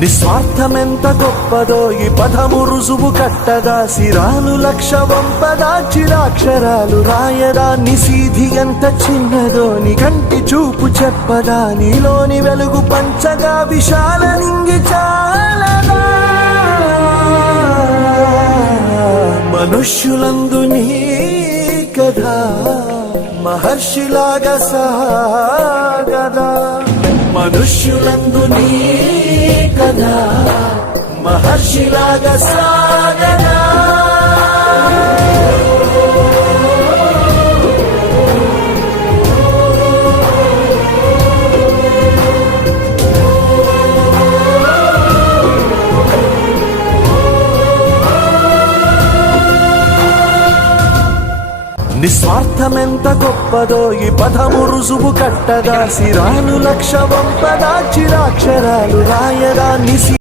నిస్వార్థమెంత గొప్పదో ఈ పదము రుజువు కట్టదా, సిరాలు లక్ష వంపదా, చిరాక్షరాలు రాయదా, నిసీధి ఎంత చిన్నదో నీ కంటి చూపు చెప్పదా, నీలోని వెలుగు పంచగా విశాల నింగి చాలదా. మనుష్యులందు నీ కథ మహర్షిలాగా సాగదా, మనుష్యులందు నీ కథ మహర్షిలాగా సాగదా. నిస్వార్థమెంత గొప్పదో ఈ పదము రుజువు కట్టదా, సిరాలు లక్ష వంపదా, చిరాక్షరాలు రాయదా, నిసి